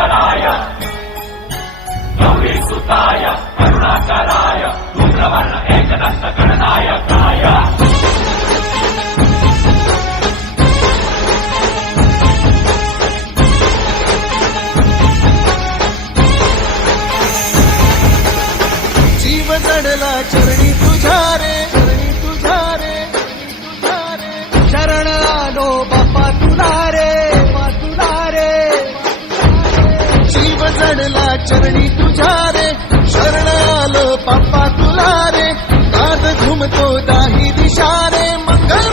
विश्वेश्वराय गौरी सुताय करुणाकराय धूम्रवर्ण एकदंत गणनायकाय जीव जडला चरणी तुझ्या रे, चरणी तुझ्या रे, शरण आलो बाप्पा तुला रे, तुला रे. जीव जडला चरणी तुझ्या रे, शरण आलो बाप्पा तुला रे. नाद घुमतो दाही दिशा रे, मंगल